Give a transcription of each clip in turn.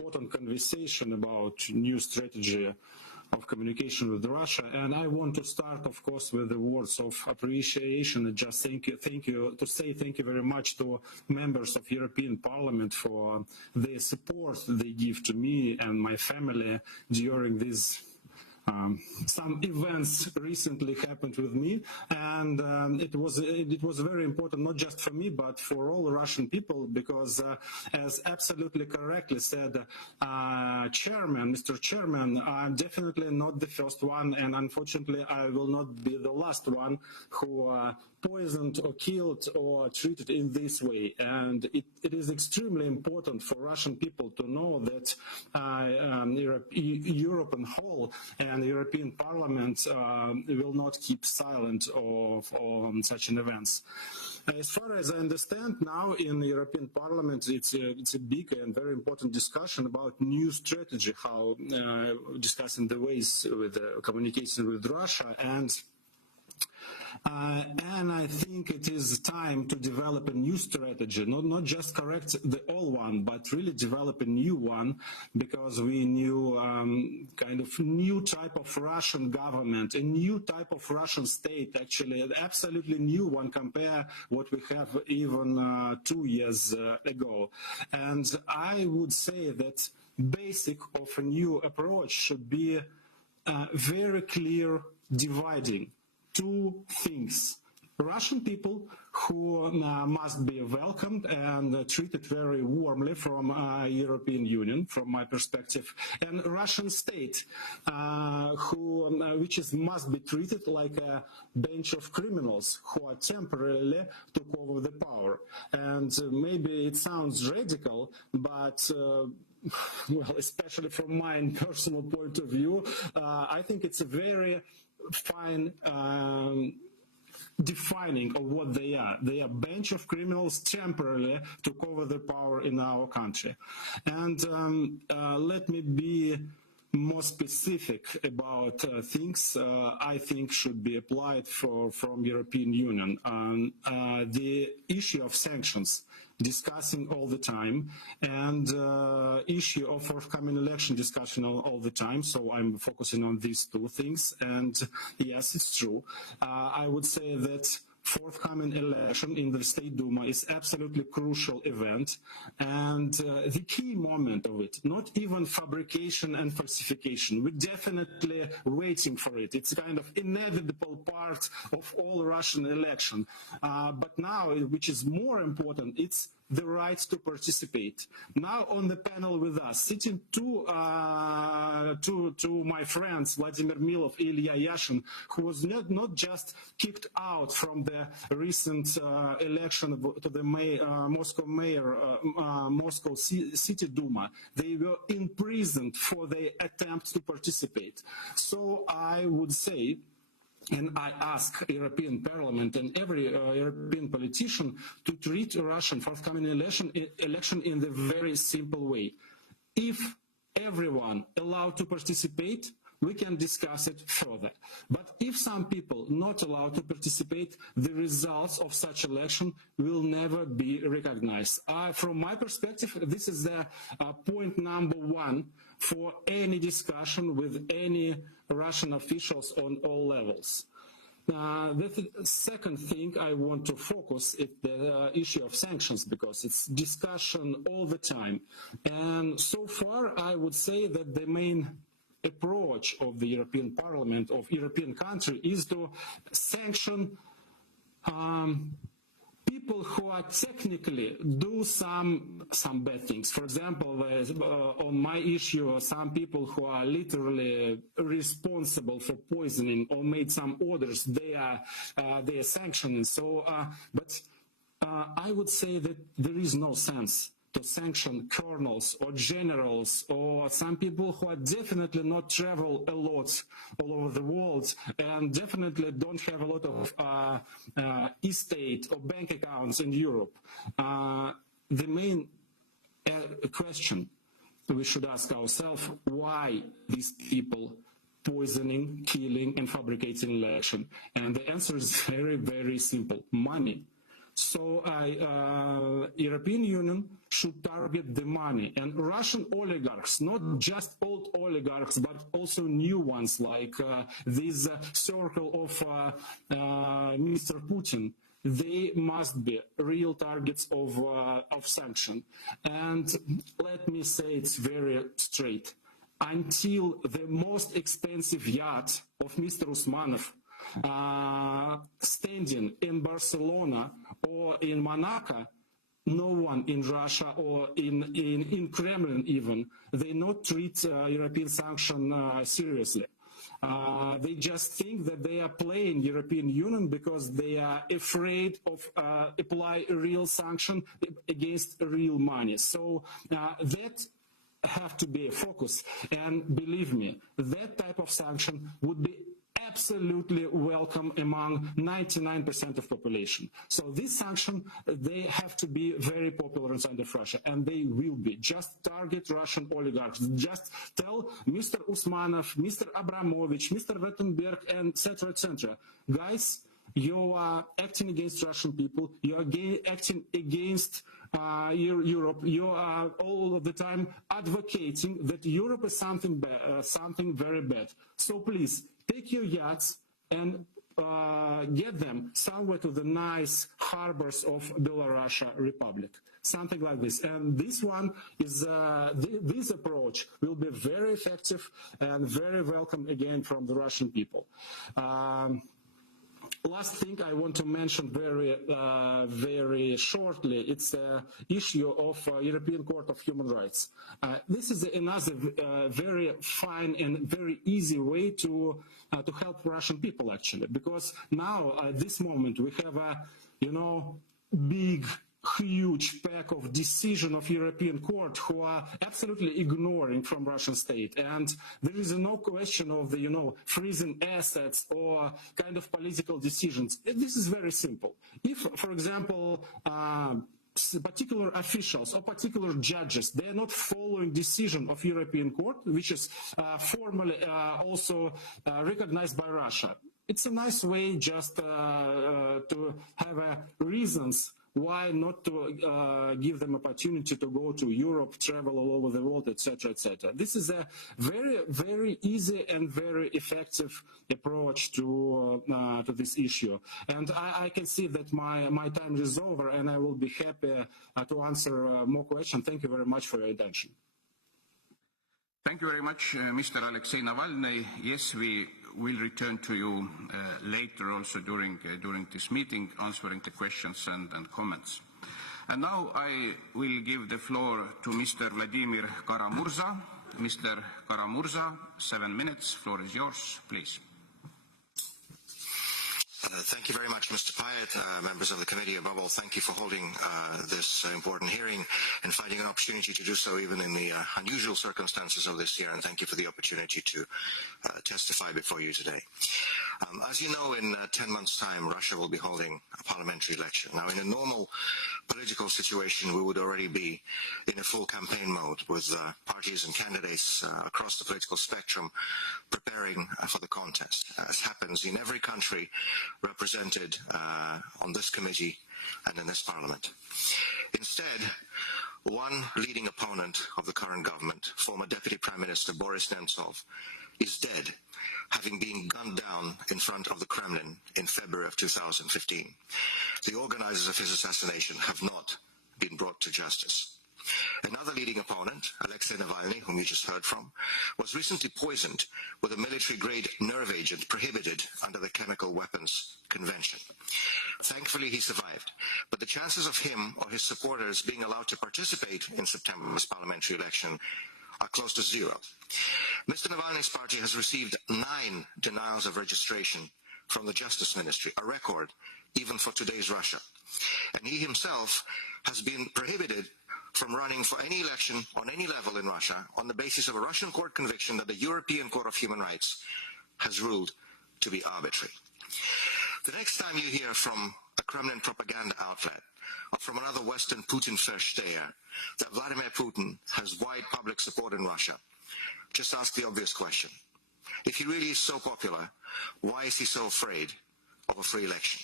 important conversation about new strategy of communication with Russia, and I want to start, of course, with the words of appreciation and just thank you very much to members of European Parliament for the support they give to me and my family during these some events recently happened with me, and it was very important, not just for me, but for all Russian people, because as absolutely correctly said Mr. Chairman, I'm definitely not the first one, and unfortunately I will not be the last one who poisoned or killed or treated in this way. And it is extremely important for Russian people to know that Europe and whole and the European Parliament will not keep silent on such an events. As far as I understand, now in the European Parliament, it's a big and very important discussion about new strategy, how discussing the ways with communication with Russia, and I think it is time to develop a new strategy, not just correct the old one, but really develop a new one, because we knew kind of new type of Russian government, a new type of Russian state, actually an absolutely new one compare what we have even 2 years ago. And I would say that basic of a new approach should be very clear dividing two things. Russian people who must be welcomed and treated very warmly from European Union, from my perspective, and Russian state, which must be treated like a bench of criminals who are temporarily took over the power. And maybe it sounds radical, but well, especially from my personal point of view, I think it's a very fine defining of what they are. They are a bench of criminals temporarily took over the power in our country. And let me be more specific about things I think should be applied from European Union. The issue of sanctions, discussing all the time, and issue of forthcoming election discussion all the time. So I'm focusing on these two things. And yes, it's true. I would say that forthcoming election in the State Duma is absolutely crucial event, and the key moment of it, not even fabrication and falsification. We're definitely waiting for it. It's kind of inevitable part of all Russian election. But now, which is more important, it's the right to participate. Now on the panel with us, sitting two my friends, Vladimir Milov, Ilya Yashin, who was not just kicked out from the recent election to the Moscow mayor, Moscow City Duma. They were imprisoned for their attempt to participate. So I would say, and I ask European Parliament and every European politician to treat Russian forthcoming election in the very simple way. If everyone allowed to participate, we can discuss it further. But if some people not allowed to participate, the results of such election will never be recognized. From my perspective, this is the point number one for any discussion with any Russian officials on all levels. The second thing I want to focus is the issue of sanctions, because it's discussion all the time. And so far, I would say that the main approach of the European Parliament, of European country, is to sanction people who are technically do some bad things. For example, on my issue, some people who are literally responsible for poisoning or made some orders, they are sanctioning. So, but I would say that there is no sense to sanction colonels or generals or some people who are definitely not travel a lot all over the world and definitely don't have a lot of estate or bank accounts in Europe. The main question we should ask ourselves, why these people poisoning, killing and fabricating election? And the answer is very, very simple: money. So European Union should target the money, and Russian oligarchs, not just old oligarchs, but also new ones like this circle of Mr. Putin. They must be real targets of sanction. And let me say it's very straight. Until the most expensive yacht of Mr. Usmanov standing in Barcelona or in Monaco, no one in Russia or in Kremlin even, they not treat European sanction seriously. They just think that they are playing European Union because they are afraid of apply a real sanction against real money. So that have to be a focus. And believe me, that type of sanction would be absolutely welcome among 99% of population. So this sanction, they have to be very popular inside of Russia, and they will be. Just target Russian oligarchs. Just tell Mr. Usmanov, Mr. Abramovich, Mr. Rottenberg, and etc. Guys, you are acting against Russian people. You are acting against Europe. You are all of the time advocating that Europe is something very bad. So please, take your yachts and get them somewhere to the nice harbors of Belarus Republic, something like this. And this one is this approach will be very effective and very welcome again from the Russian people. Last thing I want to mention very shortly, it's the issue of European Court of Human Rights. This is another very fine and very easy way to help Russian people, actually, because now at this moment we have a big, huge pack of decision of European Court who are absolutely ignoring from Russian state, and there is no question of the freezing assets or kind of political decisions. This is very simple. If, for example, particular officials or particular judges, they are not following decision of European Court, which is formally also recognized by Russia. It's a nice way just to have reasons why not to give them opportunity to go to Europe, travel all over the world, etc., etc. This is a very, very easy and very effective approach to this issue. And I can see that my time is over, and I will be happy to answer more questions. Thank you very much for your attention. Thank you very much, Mr. Alexei Navalny. Yes, we will return to you later also during this meeting, answering the questions and comments. And now I will give the floor to Mr. Vladimir Kara-Murza. Mr. Kara-Murza, 7 minutes. Floor is yours, please. Thank you very much, Mr. Pyatt, members of the committee. Above all, thank you for holding this important hearing and finding an opportunity to do so even in the unusual circumstances of this year, and thank you for the opportunity to testify before you today. As you know, in 10 months' time, Russia will be holding a parliamentary election. Now, in a normal political situation, we would already be in a full campaign mode with parties and candidates across the political spectrum preparing for the contest, as happens in every country represented on this committee and in this parliament. Instead, one leading opponent of the current government, former Deputy Prime Minister Boris Nemtsov, is dead, having been gunned down in front of the Kremlin in February of 2015. The organizers of his assassination have not been brought to justice. Another leading opponent, Alexei Navalny, whom you just heard from, was recently poisoned with a military-grade nerve agent prohibited under the Chemical Weapons Convention. Thankfully, he survived, but the chances of him or his supporters being allowed to participate in September's parliamentary election are close to zero. Mr. Navalny's party has received 9 denials of registration from the Justice Ministry, a record even for today's Russia. And he himself has been prohibited from running for any election on any level in Russia on the basis of a Russian court conviction that the European Court of Human Rights has ruled to be arbitrary. The next time you hear from a Kremlin propaganda outlet or from another Western Putin-versteher that Vladimir Putin has wide public support in Russia, just ask the obvious question. If he really is so popular, why is he so afraid of a free election?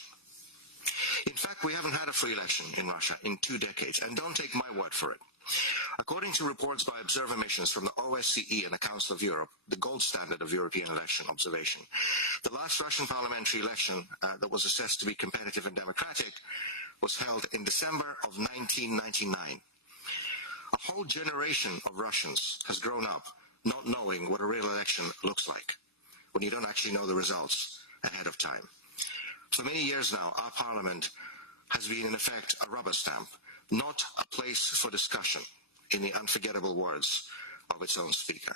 In fact, we haven't had a free election in Russia in 2 decades, and don't take my word for it. According to reports by observer missions from the OSCE and the Council of Europe, the gold standard of European election observation, the last Russian parliamentary election that was assessed to be competitive and democratic was held in December of 1999. A whole generation of Russians has grown up not knowing what a real election looks like, when you don't actually know the results ahead of time. For many years now, our parliament has been in effect a rubber stamp, not a place for discussion, in the unforgettable words of its own speaker.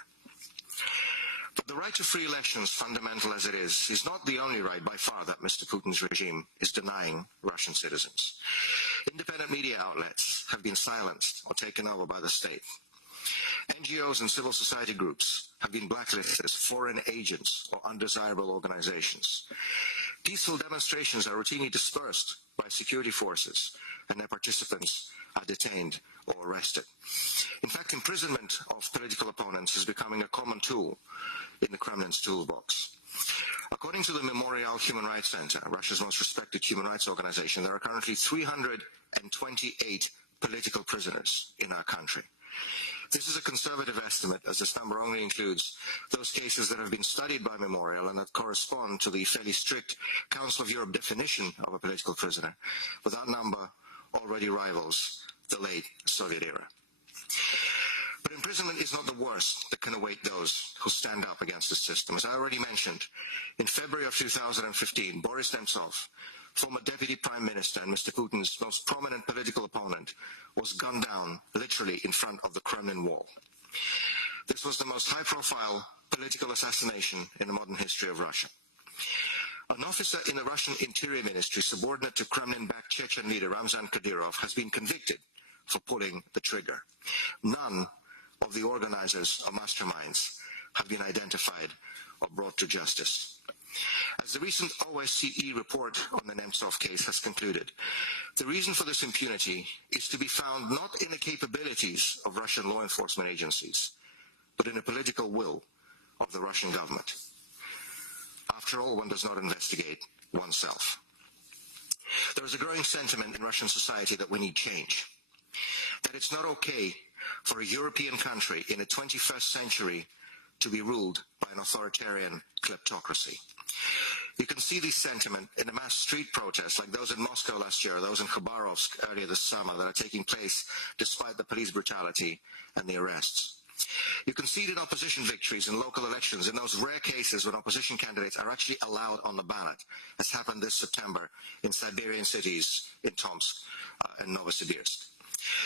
But the right to free elections, fundamental as it is not the only right by far that Mr. Putin's regime is denying Russian citizens. Independent media outlets have been silenced or taken over by the state. NGOs and civil society groups have been blacklisted as foreign agents or undesirable organizations. Peaceful demonstrations are routinely dispersed by security forces, and their participants are detained or arrested. In fact, imprisonment of political opponents is becoming a common tool in the Kremlin's toolbox. According to the Memorial Human Rights Center, Russia's most respected human rights organization, there are currently 328 political prisoners in our country. This is a conservative estimate, as this number only includes those cases that have been studied by Memorial and that correspond to the fairly strict Council of Europe definition of a political prisoner, but that number already rivals the late Soviet era. But imprisonment is not the worst that can await those who stand up against the system. As I already mentioned, in February of 2015, Boris Nemtsov, former deputy prime minister and Mr. Putin's most prominent political opponent, was gunned down literally in front of the Kremlin wall. This was the most high-profile political assassination in the modern history of Russia. An officer in the Russian Interior Ministry, subordinate to Kremlin-backed Chechen leader Ramzan Kadyrov, has been convicted for pulling the trigger. None of the organizers or masterminds have been identified or brought to justice. As the recent OSCE report on the Nemtsov case has concluded, the reason for this impunity is to be found not in the capabilities of Russian law enforcement agencies, but in the political will of the Russian government. After all, one does not investigate oneself. There is a growing sentiment in Russian society that we need change, that it's not okay for a European country in the 21st century to be ruled by an authoritarian kleptocracy. You can see this sentiment in the mass street protests like those in Moscow last year, those in Khabarovsk earlier this summer that are taking place despite the police brutality and the arrests. You can see it in opposition victories in local elections, in those rare cases when opposition candidates are actually allowed on the ballot, as happened this September in Siberian cities in Tomsk and Novosibirsk.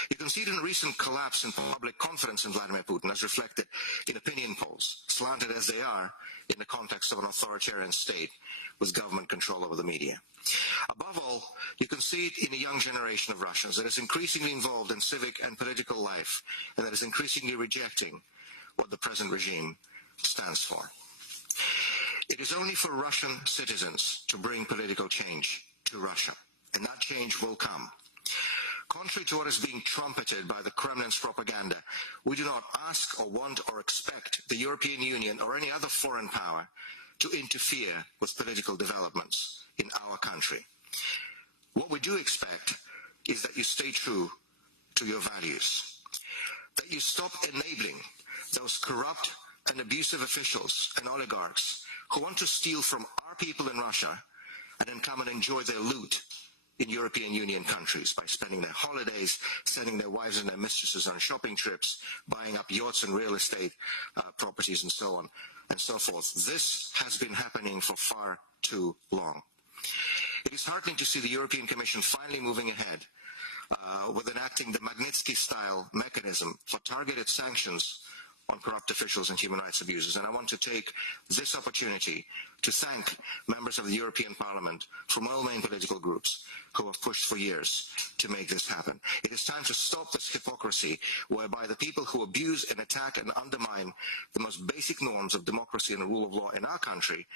You can see it in a recent collapse in public confidence in Vladimir Putin, as reflected in opinion polls, slanted as they are in the context of an authoritarian state with government control over the media. Above all, you can see it in a young generation of Russians that is increasingly involved in civic and political life, and that is increasingly rejecting what the present regime stands for. It is only for Russian citizens to bring political change to Russia, and that change will come. Contrary to what is being trumpeted by the Kremlin's propaganda, we do not ask or want or expect the European Union or any other foreign power to interfere with political developments in our country. What we do expect is that you stay true to your values, that you stop enabling those corrupt and abusive officials and oligarchs who want to steal from our people in Russia and then come and enjoy their loot in European Union countries by spending their holidays, sending their wives and their mistresses on shopping trips, buying up yachts and real estate properties and so on and so forth. This has been happening for far too long. It is heartening to see the European Commission finally moving ahead with enacting the Magnitsky-style mechanism for targeted sanctions on corrupt officials and human rights abusers. And I want to take this opportunity to thank members of the European Parliament from all main political groups who have pushed for years to make this happen. It is time to stop this hypocrisy whereby the people who abuse and attack and undermine the most basic norms of democracy and the rule of law in our country,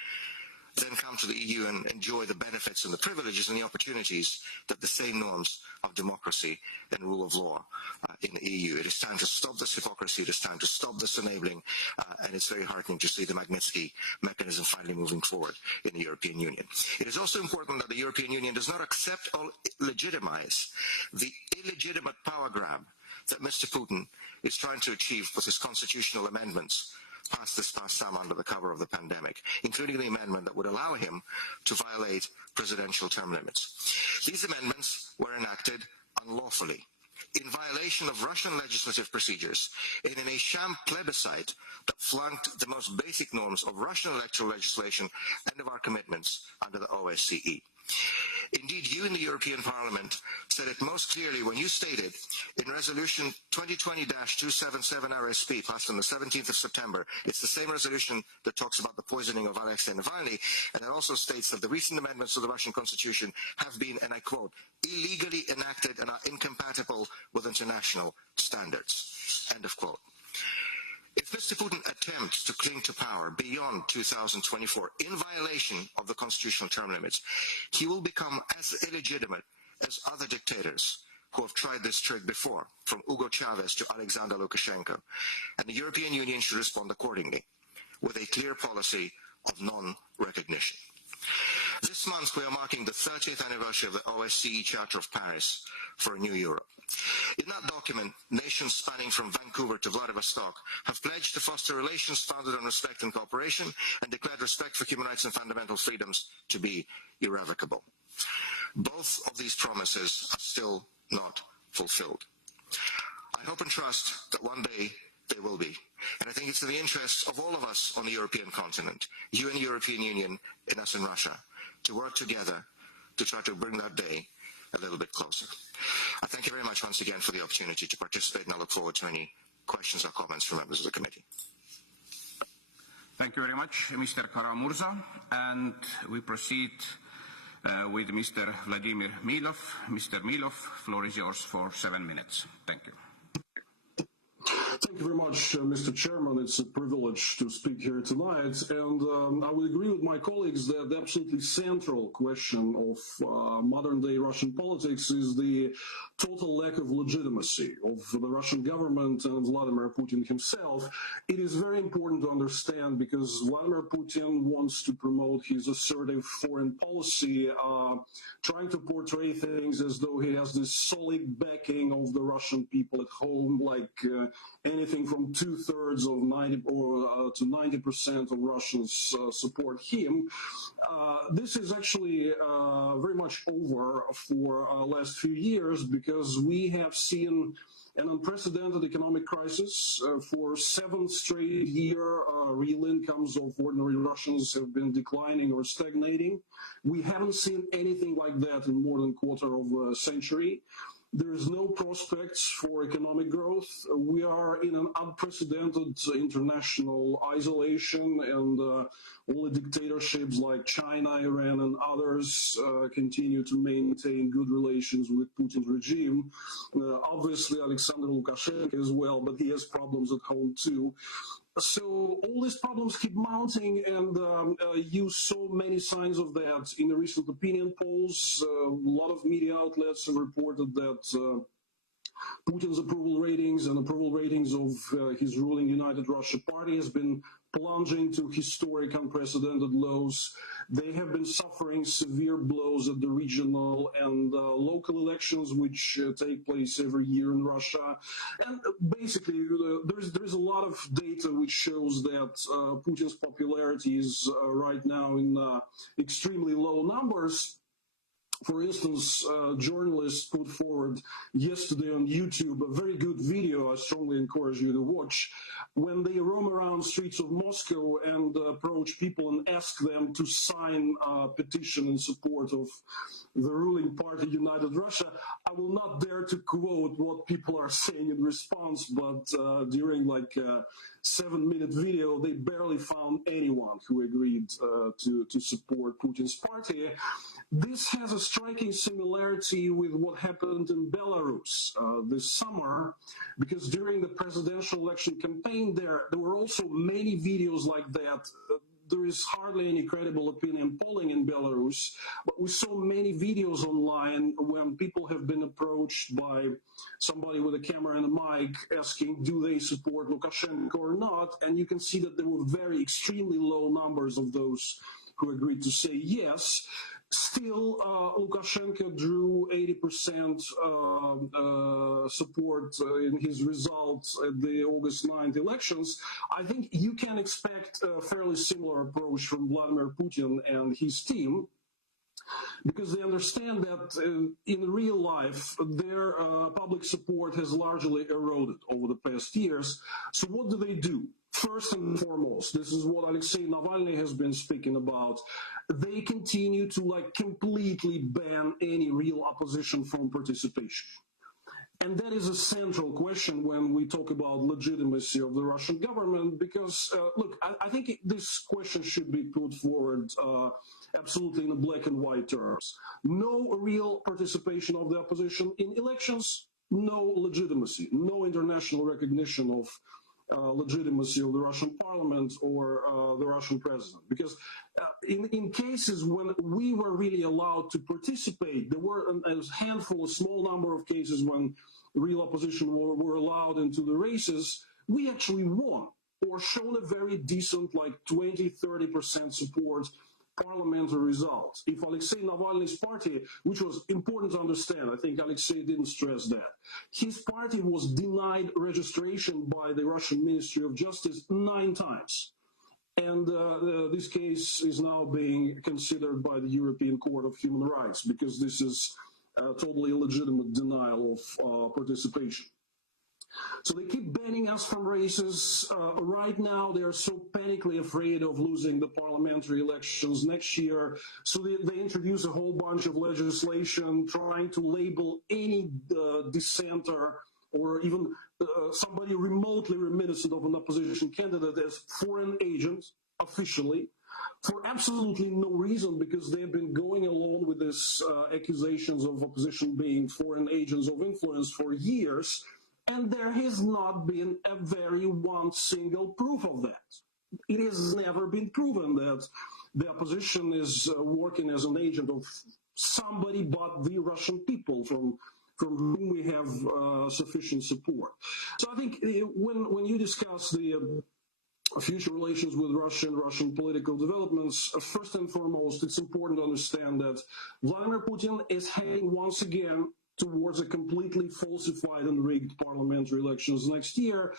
then come to the EU and enjoy the benefits and the privileges and the opportunities that the same norms of democracy and rule of law in the EU. It is time to stop this hypocrisy, it is time to stop this enabling, and it's very heartening to see the Magnitsky mechanism finally moving forward in the European Union. It is also important that the European Union does not accept or legitimize the illegitimate power grab that Mr. Putin is trying to achieve with his constitutional amendments passed this past summer under the cover of the pandemic, including the amendment that would allow him to violate presidential term limits. These amendments were enacted unlawfully, in violation of Russian legislative procedures, and in a sham plebiscite that flunked the most basic norms of Russian electoral legislation and of our commitments under the OSCE. Indeed, you in the European Parliament said it most clearly when you stated in Resolution 2020-277 RSP, passed on the 17th of September, it's the same resolution that talks about the poisoning of Alexei Navalny, and it also states that the recent amendments to the Russian Constitution have been, and I quote, illegally enacted and are incompatible with international standards. End of quote. If Mr. Putin attempts to cling to power beyond 2024 in violation of the constitutional term limits, he will become as illegitimate as other dictators who have tried this trick before, from Hugo Chavez to Alexander Lukashenko. And the European Union should respond accordingly, with a clear policy of non-recognition. This month we are marking the 30th anniversary of the OSCE Charter of Paris for a New Europe. In that document, nations spanning from Vancouver to Vladivostok have pledged to foster relations founded on respect and cooperation and declared respect for human rights and fundamental freedoms to be irrevocable. Both of these promises are still not fulfilled. I hope and trust that one day they will be. And I think it's in the interests of all of us on the European continent, you in the European Union, and us in Russia, to work together to try to bring that day a little bit closer. I thank you very much once again for the opportunity to participate, and I look forward to any questions or comments from members of the committee. Thank you very much, Mr. Kara-Murza. And we proceed with Mr. Vladimir Milov. Mr. Milov, floor is yours for 7 minutes. Thank you. Thank you very much, Mr. Chairman. It's a privilege to speak here tonight, and I would agree with my colleagues that the absolutely central question of modern-day Russian politics is the total lack of legitimacy of the Russian government and Vladimir Putin himself. It is very important to understand because Vladimir Putin wants to promote his assertive foreign policy, trying to portray things as though he has this solid backing of the Russian people at home, like anything from 2/3 of 90 or to 90% of Russians support him. This is actually very much over for last few years because we have seen an unprecedented economic crisis. For 7 straight years, real incomes of ordinary Russians have been declining or stagnating. We haven't seen anything like that in more than a quarter of a century. There is no prospects for economic growth. We are in an unprecedented international isolation, and all the dictatorships like China, Iran, and others continue to maintain good relations with Putin's regime. Obviously, Alexander Lukashenko as well, but he has problems at home too. So all these problems keep mounting, and you saw many signs of that in the recent opinion polls. A lot of media outlets have reported that Putin's approval ratings and approval ratings of his ruling United Russia Party has been plunging to historic unprecedented lows. They have been suffering severe blows at the regional and local elections, which take place every year in Russia. And basically, there's a lot of data which shows that Putin's popularity is right now in extremely low numbers. For instance, journalists put forward yesterday on YouTube a very good video I strongly encourage you to watch, when they roam around streets of Moscow and approach people and ask them to sign a petition in support of the ruling party United Russia. I will not dare to quote what people are saying in response, but during like a 7-minute video, they barely found anyone who agreed to support Putin's party. This has a striking similarity with what happened in Belarus this summer, because during the presidential election campaign there were also many videos like that. there is hardly any credible opinion polling in Belarus, but we saw many videos online when people have been approached by somebody with a camera and a mic asking, do they support Lukashenko or not? And you can see that there were very extremely low numbers of those who agreed to say yes. Still, Lukashenko drew 80% support in his results at the August 9th elections. I think you can expect a fairly similar approach from Vladimir Putin and his team, because they understand that in real life, their public support has largely eroded over the past years. So what do? First and foremost, this is what Alexei Navalny has been speaking about. They continue to completely ban any real opposition from participation. And that is a central question when we talk about legitimacy of the Russian government, because, look, I think this question should be put forward absolutely in black and white terms. No real participation of the opposition in elections, no legitimacy, no international recognition of legitimacy of the Russian parliament or the Russian president. Because in cases when we were really allowed to participate, there were a handful, a small number of cases when real opposition were allowed into the races, we actually won or shown a very decent 20-30% support parliamentary results. If Alexei Navalny's party, which was important to understand, I think Alexei didn't stress that, his party was denied registration by the Russian Ministry of Justice 9 times. And this case is now being considered by the European Court of Human Rights, because this is a totally illegitimate denial of participation. So they keep banning us from races. Right now, they are so panically afraid of losing the parliamentary elections next year. So they introduce a whole bunch of legislation trying to label any dissenter or even somebody remotely reminiscent of an opposition candidate as foreign agent officially, for absolutely no reason, because they've been going along with these accusations of opposition being foreign agents of influence for years. And there has not been a very one single proof of that. It has never been proven that the opposition is working as an agent of somebody but the Russian people from whom we have sufficient support. So I think when you discuss the future relations with Russia and Russian political developments, first and foremost, it's important to understand that Vladimir Putin is heading once again towards a completely falsified and rigged parliamentary elections next year,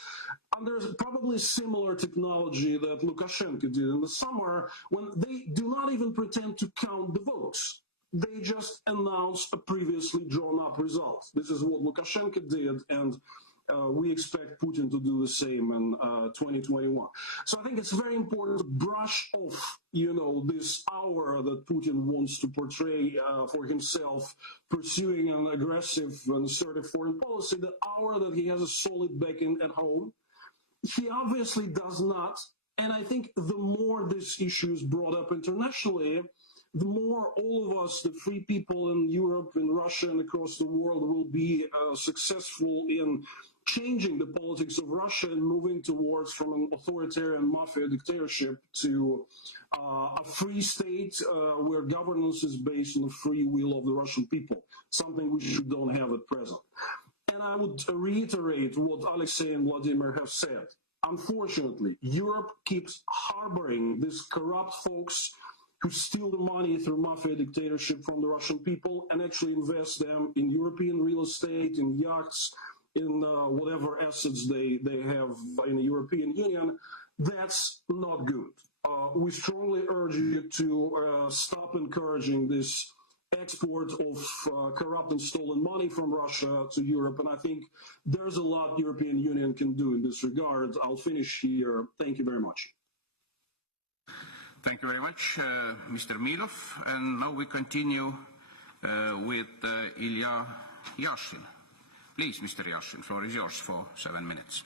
under probably similar technology that Lukashenko did in the summer, when they do not even pretend to count the votes. They just announce a previously drawn-up result. This is what Lukashenko did, and we expect Putin to do the same in 2021. So I think it's very important to brush off, this aura that Putin wants to portray for himself, pursuing an aggressive and assertive foreign policy, the aura that he has a solid backing at home. He obviously does not, and I think the more this issue is brought up internationally, the more all of us, the free people in Europe, in Russia, and across the world will be successful in changing the politics of Russia and moving towards from an authoritarian mafia dictatorship to a free state where governance is based on the free will of the Russian people, something which we don't have at present. And I would reiterate what Alexei and Vladimir have said. Unfortunately, Europe keeps harboring these corrupt folks who steal the money through mafia dictatorship from the Russian people and actually invest them in European real estate, in yachts, in whatever assets they have in the European Union. That's not good. We strongly urge you to stop encouraging this export of corrupt and stolen money from Russia to Europe, and I think there's a lot the European Union can do in this regard. I'll finish here. Thank you very much. Thank you very much, Mr. Milov. And now we continue with Ilya Yashin. Please, Mr. Yashin, floor is yours for 7 minutes.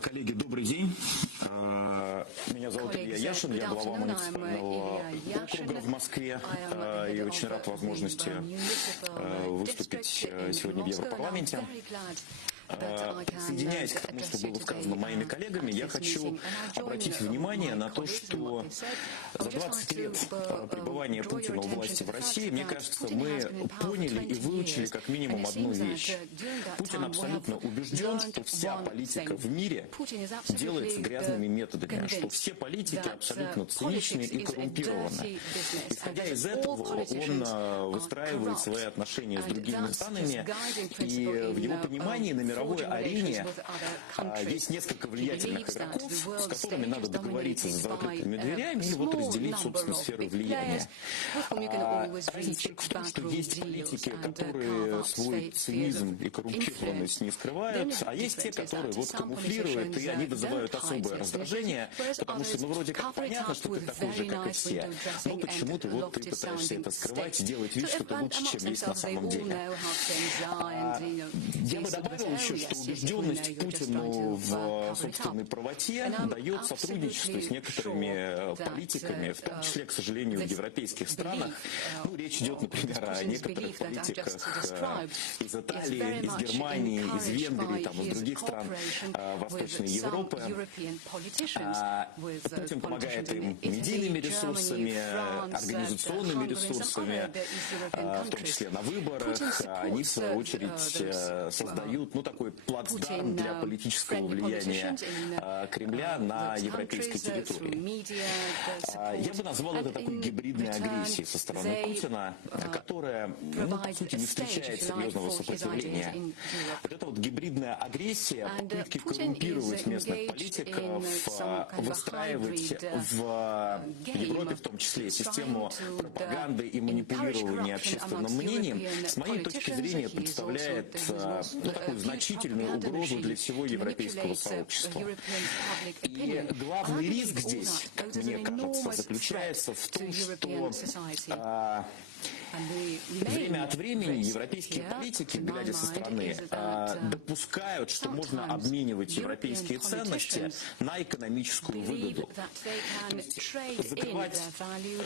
Коллеги, добрый день. Меня зовут Илья Яшин, я глава муниципального округа в Москве, и очень рад возможности выступить сегодня в Европарламенте. Присоединяясь к тому, что было сказано моими коллегами, я хочу обратить внимание на то, что за 20 лет пребывания Путина у власти в России, мне кажется, мы поняли и выучили как минимум одну вещь. Путин абсолютно убежден, что вся политика в мире делается грязными методами, что все политики абсолютно циничны и коррумпированы. Исходя из этого, он выстраивает свои отношения с другими странами, и в его понимании на мировой арене есть несколько влиятельных игроков, с которыми надо договориться за закрытыми дверями и вот разделить, собственно, сферу влияния. Разница только в том, что есть политики, которые свой цинизм и коррумпированность не скрывают, а есть те, которые вот камуфлируют, и они вызывают особое раздражение, потому что, ну, вроде как понятно, что ты такой же, как и все, но почему-то вот ты пытаешься это скрывать и делать вид, что ты лучше, чем есть на самом деле. Я бы добавил еще, что убежденность Путину в собственной правоте дает сотрудничество с некоторыми политиками, в том числе, к сожалению, в европейских странах. Ну, речь идет, например, о некоторых политиках из Италии, из Германии, из Венгрии, там, из других стран Восточной Европы. Путин помогает им медийными ресурсами, организационными ресурсами, в том числе на выборах. Они, в свою очередь, создают, ну, такой плацдарм для политического влияния Кремля на европейской территории. Я бы назвал это такой гибридной агрессией со стороны Путина, которая, ну, по сути, не встречает серьезного сопротивления. Вот эта вот гибридная агрессия, попытки коррумпировать местных политиков, выстраивать в Европе в том числе систему пропаганды и манипулирования общественным мнением, с моей точки зрения, представляет, ну, такую значительную угрозу для всего европейского сообщества. И главный риск здесь, как мне кажется, заключается в том, что время от времени европейские политики, глядя со стороны, допускают, что можно обменивать европейские ценности на экономическую выгоду. Закрывать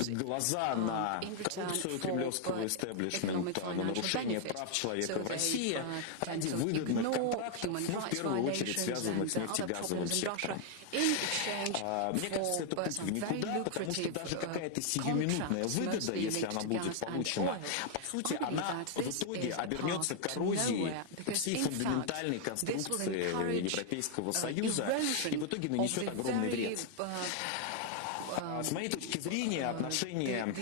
глаза на коррупцию кремлевского истеблишмента, на нарушение прав человека в России ради выгодных контрактов, ну, в первую очередь связанных с нефтегазовым сектором. Мне кажется, это путь в никуда, потому что даже какая-то сиюминутная выгода, если она будет получена, по сути, она в итоге обернется коррозией всей фундаментальной конструкции Европейского Союза и в итоге нанесет огромный вред. С моей точки зрения, отношения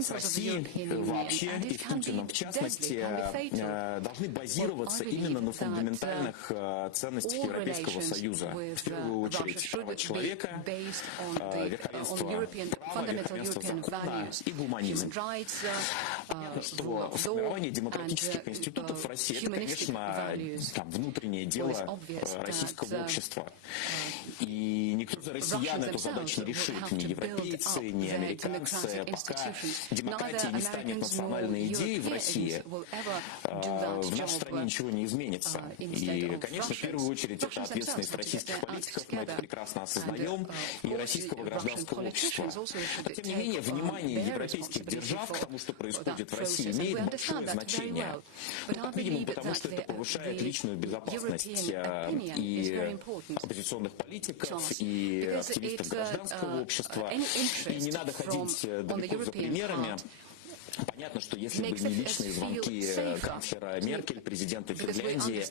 с Россией вообще и с Путиным в частности должны базироваться именно на фундаментальных ценностях Европейского Союза. В первую очередь права человека, верховенство права, верховенство закона и гуманизм. Понятно, что формирование демократических институтов в России — это, конечно, там, внутреннее дело российского общества. И никто за россиян эту задачу не решит. Ни европейцы, ни американцы. Пока демократия не станет национальной идеей в России, в нашей стране ничего не изменится. И, конечно, в первую очередь это ответственность российских политиков, мы это прекрасно осознаем, и российского гражданского общества. Но, тем не менее, внимание европейских держав к тому, что происходит в России, имеет большое значение. Ну, как минимум потому, что это повышает личную безопасность и оппозиционных политиков, и активистов гражданского общества. И не надо ходить далеко за примерами. Понятно, что если бы не личные звонки канцлера Меркель, президента Финляндии,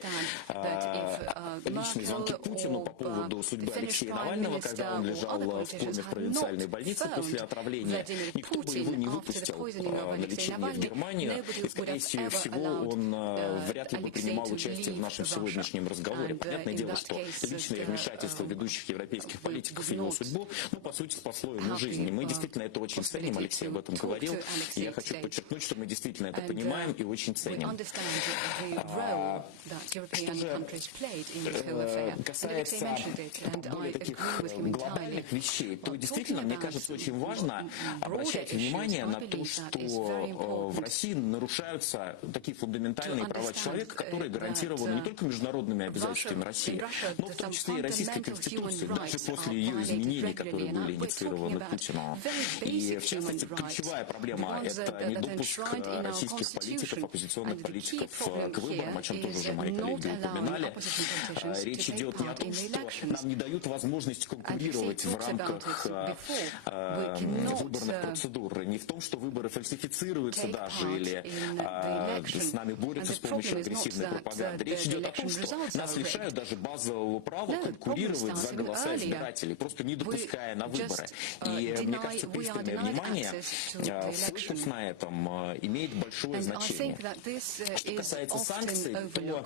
личные звонки Путину по поводу судьбы Алексея Навального, когда он лежал в коме в провинциальной больнице после отравления, никто бы его не выпустил на лечение в Германию, и, скорее всего, он вряд ли бы принимал участие в нашем сегодняшнем разговоре. Понятное дело, что личное вмешательство ведущих европейских политиков в его судьбу, ну, по сути, спасло ему жизнь. И мы действительно это очень ценим, Алексей об этом говорил. И я хочу хочу подчеркнуть, что мы действительно это понимаем и очень ценим. Что же касается более таких глобальных вещей, то действительно, мне кажется, очень важно обращать внимание на то, что в России нарушаются такие фундаментальные права человека, которые гарантированы не только международными обязательствами России, но в том числе и Российской Конституцией, даже после ее изменений, которые были инициированы Путиным. И, в частности, ключевая проблема – это недопуск российских политиков, оппозиционных политиков к выборам, о чем тоже уже мои коллеги упоминали. Речь идет не о том, что нам не дают возможность конкурировать в рамках выборных процедур, не в том, что выборы фальсифицируются даже или с нами борются с помощью агрессивной пропаганды. Речь идет о том, что нас лишают даже базового права конкурировать за голоса избирателей, просто не допуская на выборы. И, мне кажется, пристальное внимание, фокус на этом имеет большое значение. Что касается санкций, то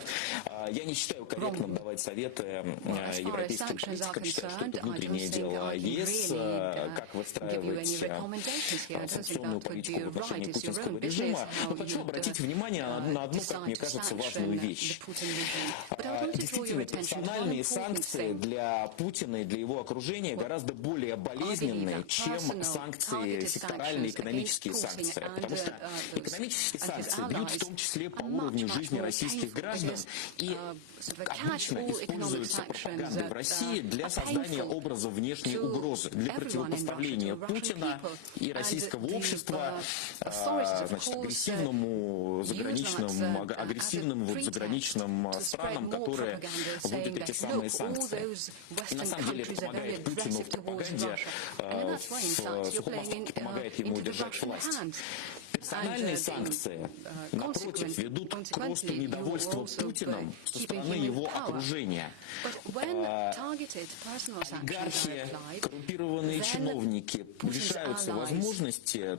я не считаю корректным давать советы европейским политикам, считаю, что это внутреннее дело ЕС, как выстраивать санкционную политику в отношении путинского режима. Но хочу обратить внимание на одну, как мне кажется, важную вещь. Действительно, персональные санкции для Путина и для его окружения гораздо более болезненные, чем санкции секторальные, экономические санкции. Потому что экономические санкции бьют в том числе по уровню жизни российских граждан и обычно используются пропагандой в России для создания образа внешней угрозы, для противопоставления Путина и российского общества агрессивным заграничным странам, которые вводят эти самые санкции. И на самом деле это помогает Путину в пропаганде, в сухом остатке помогает ему удержать власть. Персональные санкции, напротив, ведут к росту недовольства Путиным со стороны его окружения. Олигархи, коррумпированные чиновники лишаются возможности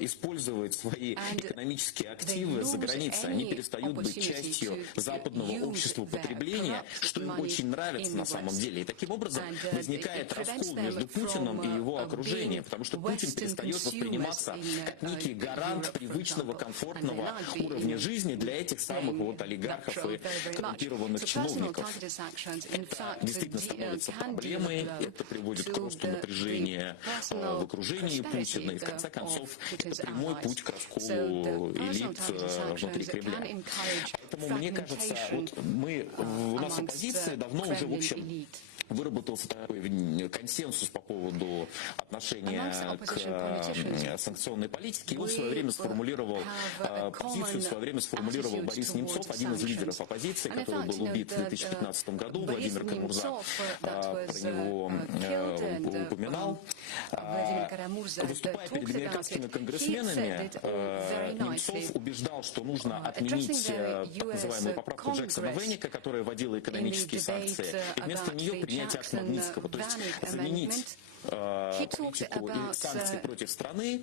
использовать свои экономические активы за границей. Они перестают быть частью западного общества потребления, что им очень нравится на самом деле. И таким образом возникает раскол между Путиным и его окружением, потому что Путин перестает восприниматься как некий гарант привычного, комфортного уровня жизни для этих самых вот олигархов и коррумпированных чиновников. Это действительно становится проблемой, это приводит к росту напряжения в окружении Путина, и в конце концов это прямой путь к расколу элит внутри Кремля. Поэтому мне кажется, вот у нас оппозиция давно уже, в общем, выработался такой консенсус по поводу отношения к санкционной политике. Его в свое время сформулировал позицию, Борис Немцов, один из лидеров оппозиции, который был убит в 2015 году. Владимир Карамурза про него упоминал. Выступая перед американскими конгрессменами, Немцов убеждал, что нужно отменить так называемую поправку Джексона-Веника, которая вводила экономические санкции, и вместо нее принять акт Магнитского, то есть заменить политику и санкции против страны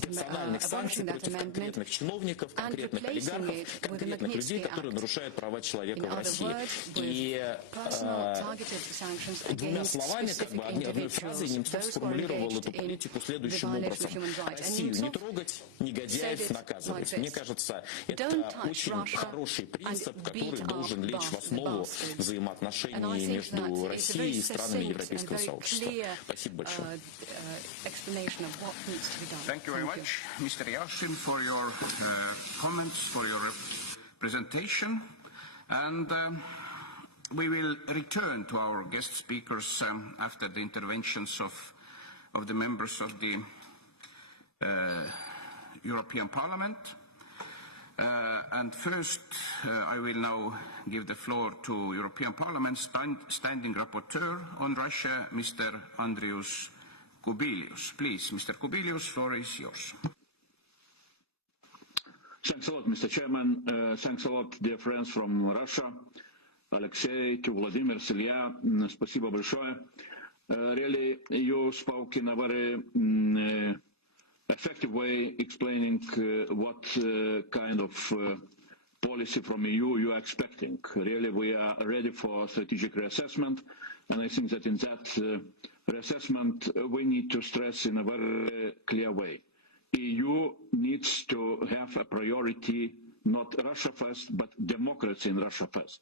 персональных санкций против конкретных чиновников, конкретных олигархов, конкретных людей, которые нарушают права человека в России. И двумя словами, одной фразой Немцов сформулировал эту политику следующим образом: Россию не трогать, негодяев наказывать. Мне кажется, это очень хороший принцип, который должен лечь в основу взаимоотношений между Россией и странами европейского сообщества. Спасибо большое. Thank you very much, Mr. Yashin, for your comments, for your presentation. And we will return to our guest speakers after the interventions of the members of the European Parliament. And first, I will now give the floor to European Parliament Standing Rapporteur on Russia, Mr. Andrius Kubilius. Please, Mr. Kubilius, floor is yours. Thanks a lot, Mr. Chairman. Thanks a lot, dear friends from Russia. Alexei, Vladimir, Silya, спасибо большое. Really, you spoke in a very effective way explaining what kind of policy from EU you are expecting. Really, we are ready for strategic reassessment, and I think that in that reassessment we need to stress in a very clear way. EU needs to have a priority, not Russia first, but democracy in Russia first.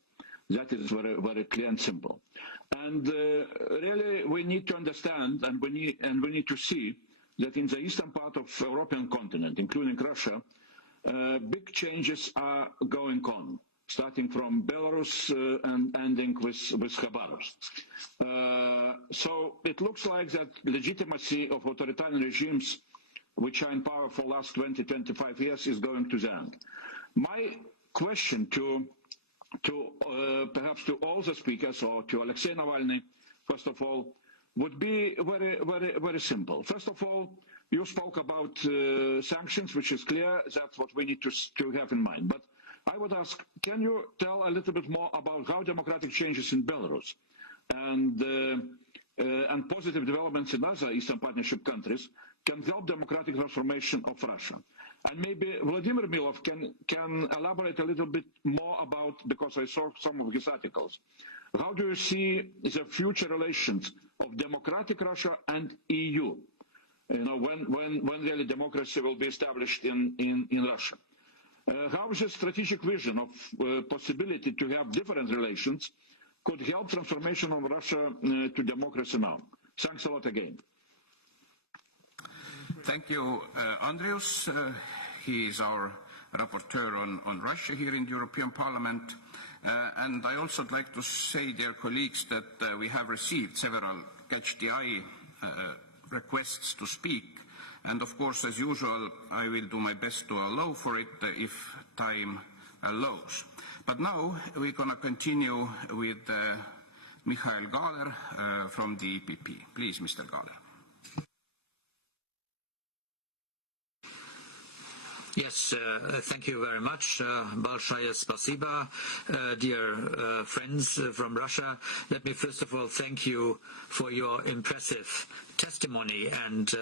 That is very, very clear and simple. And really, we need to understand, and we need to see that in the eastern part of the European continent, including Russia, big changes are going on, starting from Belarus and ending with Khabarovsk. So it looks like that legitimacy of authoritarian regimes which are in power for the last 20-25 years is going to the end. My question to perhaps to all the speakers or to Alexei Navalny, first of all, would be very, very, very simple. First of all, you spoke about sanctions, which is clear. That's what we need to have in mind. But I would ask, can you tell a little bit more about how democratic changes in Belarus and positive developments in other Eastern Partnership countries can help democratic transformation of Russia? And maybe Vladimir Milov can elaborate a little bit more about, because I saw some of his articles. How do you see the future relations of democratic Russia and EU? You know, when really democracy will be established in Russia? How is the strategic vision of possibility to have different relations could help transformation of Russia to democracy now? Thanks a lot again. Thank you, Andrius. He is our rapporteur on Russia here in the European Parliament. And I also would like to say, dear colleagues, that we have received several catch-the-eye requests to speak. And of course, as usual, I will do my best to allow for it if time allows. But now we're going to continue with Mikhail Galer from the EPP. Please, Mr. Galer. Yes, thank you very much. Balshaya Spasiba, dear friends from Russia. Let me first of all thank you for your impressive testimony and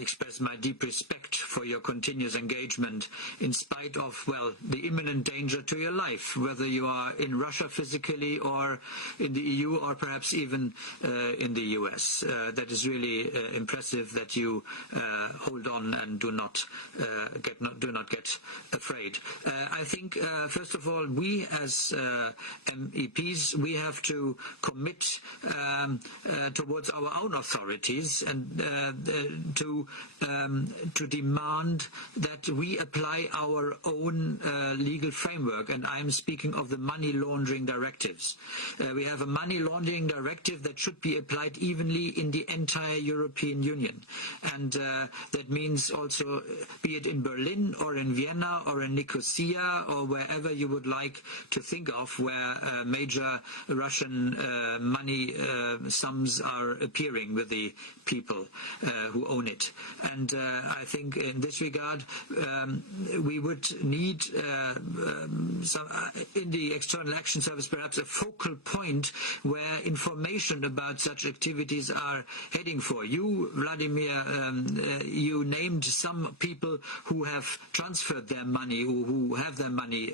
express my deep respect for your continuous engagement in spite of, well, the imminent danger to your life, whether you are in Russia physically or in the EU or perhaps even in the US. That is really impressive that you hold on and do not get afraid. I think, first of all, we as MEPs, we have to commit towards our own authorities and to demand that we apply our own legal framework, and I am speaking of the money laundering directives. We have a money laundering directive that should be applied evenly in the entire European Union, and that means also, be it in Berlin or in Vienna or in Nicosia or wherever you would like to think of, where major Russian money sums are appearing with the people who own it. And I think in this regard we would need some, in the External Action Service, perhaps a focal point where information about such activities are heading for. You, Vladimir, you named some people who have transferred their money, who have their money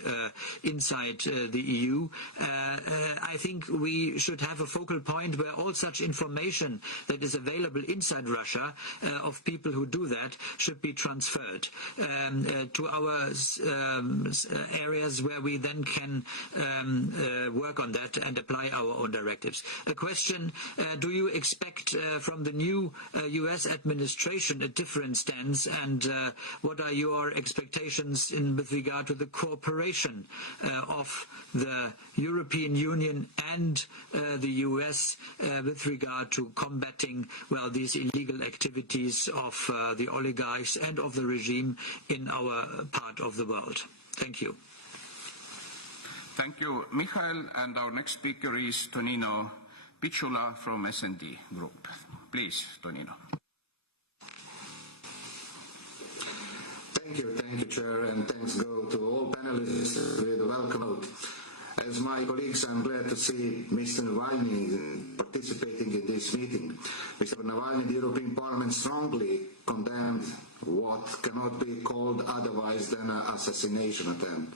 inside the EU. I think we should have a focal point where all such information that is available inside Russia of people who do that should be transferred to our areas where we then can work on that and apply our own directives. A question, do you expect from the new US administration a different stance, and what are your expectations with regard to the cooperation of the European Union and the US with regard to combating, well, these illegal activities of the oligarchs and of the regime in our part of the world? Thank you. Thank you, Mikhail. And our next speaker is Tonino Picciula from S&D Group. Please, Tonino. Thank you, Chair, and thanks go to all panelists with a welcome note. As my colleagues, I'm glad to see Mr. Navalny participating in this meeting. Mr. Navalny, the European Parliament strongly condemned what cannot be called otherwise than an assassination attempt.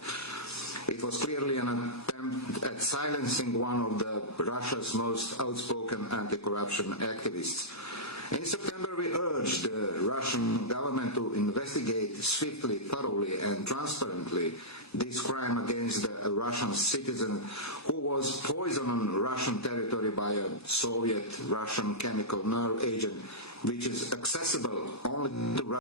It was clearly an attempt at silencing one of Russia's most outspoken anti-corruption activists. In September, we urged the Russian government to investigate swiftly, thoroughly and transparently this crime against a Russian citizen who was poisoned on Russian territory by a Soviet Russian chemical nerve agent, which is accessible only to